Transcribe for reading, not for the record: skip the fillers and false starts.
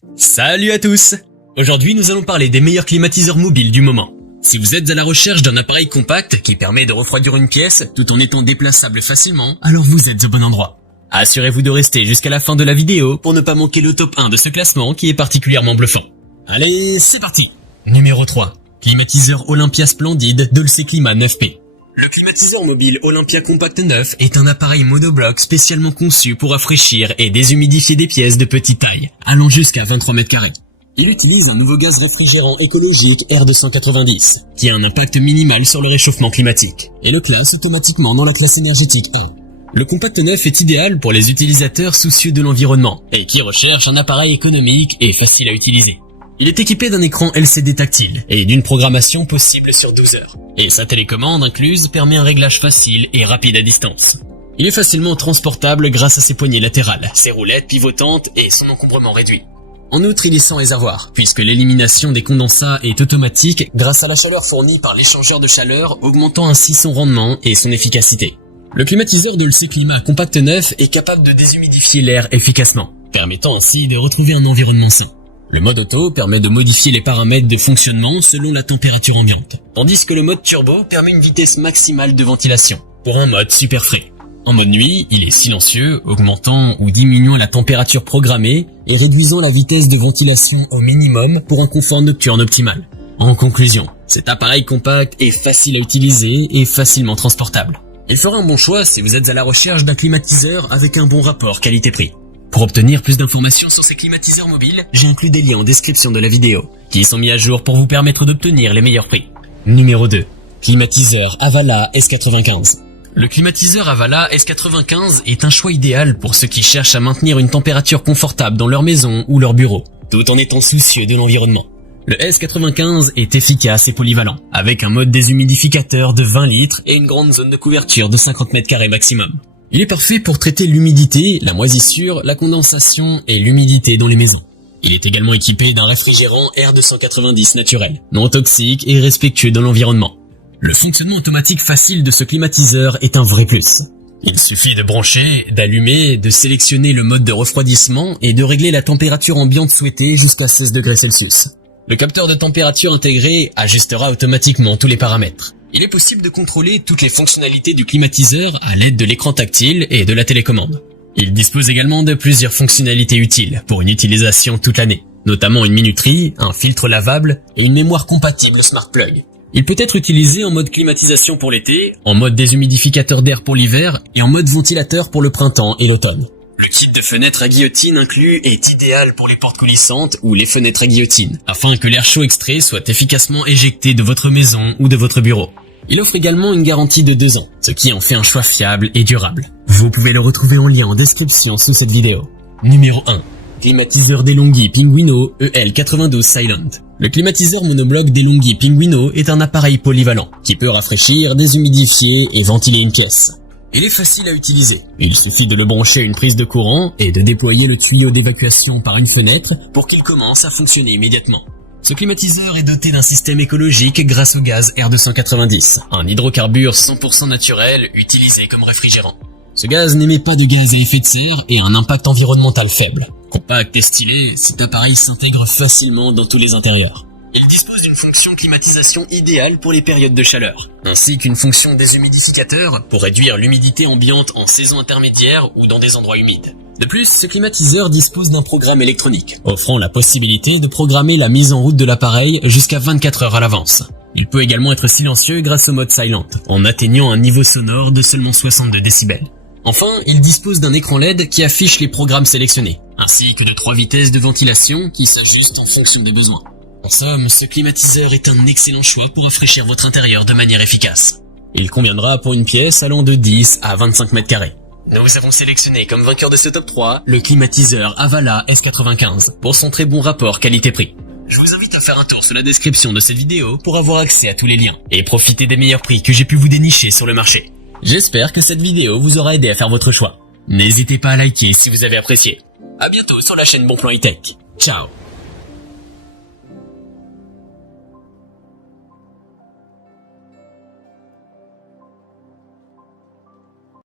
Salut à tous! Aujourd'hui nous allons parler des meilleurs climatiseurs mobiles du moment. Si vous êtes à la recherche d'un appareil compact qui permet de refroidir une pièce tout en étant déplaçable facilement, alors vous êtes au bon endroit. Assurez-vous de rester jusqu'à la fin de la vidéo pour ne pas manquer le top 1 de ce classement qui est particulièrement bluffant. Allez, c'est parti! Numéro 3. Climatiseur Olympia Splendid Dolce Climat 9P. Le climatiseur mobile Olympia Compact 9 est un appareil monobloc spécialement conçu pour rafraîchir et déshumidifier des pièces de petite taille, allant jusqu'à 23 mètres carrés. Il utilise un nouveau gaz réfrigérant écologique R290, qui a un impact minimal sur le réchauffement climatique, et le classe automatiquement dans la classe énergétique 1. Le Compact 9 est idéal pour les utilisateurs soucieux de l'environnement, et qui recherchent un appareil économique et facile à utiliser. Il est équipé d'un écran LCD tactile et d'une programmation possible sur 12 heures. Et sa télécommande incluse permet un réglage facile et rapide à distance. Il est facilement transportable grâce à ses poignées latérales, ses roulettes pivotantes et son encombrement réduit. En outre, il est sans réservoir, puisque l'élimination des condensats est automatique grâce à la chaleur fournie par l'échangeur de chaleur, augmentant ainsi son rendement et son efficacité. Le climatiseur Dolce Climat Compact 9 est capable de déshumidifier l'air efficacement, permettant ainsi de retrouver un environnement sain. Le mode auto permet de modifier les paramètres de fonctionnement selon la température ambiante, tandis que le mode turbo permet une vitesse maximale de ventilation, pour un mode super frais. En mode nuit, il est silencieux, augmentant ou diminuant la température programmée et réduisant la vitesse de ventilation au minimum pour un confort nocturne optimal. En conclusion, cet appareil compact est facile à utiliser et facilement transportable. Il fera un bon choix si vous êtes à la recherche d'un climatiseur avec un bon rapport qualité-prix. Pour obtenir plus d'informations sur ces climatiseurs mobiles, j'ai inclus des liens en description de la vidéo, qui sont mis à jour pour vous permettre d'obtenir les meilleurs prix. Numéro 2. Climatiseur Avala S95. Le climatiseur Avala S95 est un choix idéal pour ceux qui cherchent à maintenir une température confortable dans leur maison ou leur bureau, tout en étant soucieux de l'environnement. Le S95 est efficace et polyvalent, avec un mode déshumidificateur de 20 litres et une grande zone de couverture de 50 mètres carrés maximum. Il est parfait pour traiter l'humidité, la moisissure, la condensation et l'humidité dans les maisons. Il est également équipé d'un réfrigérant R290 naturel, non toxique et respectueux de l'environnement. Le fonctionnement automatique facile de ce climatiseur est un vrai plus. Il suffit de brancher, d'allumer, de sélectionner le mode de refroidissement et de régler la température ambiante souhaitée jusqu'à 16 degrés Celsius. Le capteur de température intégré ajustera automatiquement tous les paramètres. Il est possible de contrôler toutes les fonctionnalités du climatiseur à l'aide de l'écran tactile et de la télécommande. Il dispose également de plusieurs fonctionnalités utiles pour une utilisation toute l'année, notamment une minuterie, un filtre lavable et une mémoire compatible Smart Plug. Il peut être utilisé en mode climatisation pour l'été, en mode déshumidificateur d'air pour l'hiver et en mode ventilateur pour le printemps et l'automne. Le kit de fenêtres à guillotine inclus est idéal pour les portes coulissantes ou les fenêtres à guillotine, afin que l'air chaud extrait soit efficacement éjecté de votre maison ou de votre bureau. Il offre également une garantie de 2 ans, ce qui en fait un choix fiable et durable. Vous pouvez le retrouver en lien en description sous cette vidéo. Numéro 1. Climatiseur DeLonghi Pinguino EL92 Silent. Le climatiseur monobloc DeLonghi Pinguino est un appareil polyvalent, qui peut rafraîchir, déshumidifier et ventiler une pièce. Il est facile à utiliser. Il suffit de le brancher à une prise de courant et de déployer le tuyau d'évacuation par une fenêtre pour qu'il commence à fonctionner immédiatement. Ce climatiseur est doté d'un système écologique grâce au gaz R290, un hydrocarbure 100% naturel utilisé comme réfrigérant. Ce gaz n'émet pas de gaz à effet de serre et a un impact environnemental faible. Compact et stylé, cet appareil s'intègre facilement dans tous les intérieurs. Il dispose d'une fonction climatisation idéale pour les périodes de chaleur, ainsi qu'une fonction déshumidificateur pour réduire l'humidité ambiante en saison intermédiaire ou dans des endroits humides. De plus, ce climatiseur dispose d'un programme électronique, offrant la possibilité de programmer la mise en route de l'appareil jusqu'à 24 heures à l'avance. Il peut également être silencieux grâce au mode Silent, en atteignant un niveau sonore de seulement 62 décibels. Enfin, il dispose d'un écran LED qui affiche les programmes sélectionnés, ainsi que de 3 vitesses de ventilation qui s'ajustent en fonction des besoins. En somme, ce climatiseur est un excellent choix pour rafraîchir votre intérieur de manière efficace. Il conviendra pour une pièce allant de 10 à 25 mètres carrés. Nous avons sélectionné comme vainqueur de ce top 3 le climatiseur Avala S95 pour son très bon rapport qualité-prix. Je vous invite à faire un tour sur la description de cette vidéo pour avoir accès à tous les liens et profiter des meilleurs prix que j'ai pu vous dénicher sur le marché. J'espère que cette vidéo vous aura aidé à faire votre choix. N'hésitez pas à liker si vous avez apprécié. À bientôt sur la chaîne Bonplan High Tech. Ciao.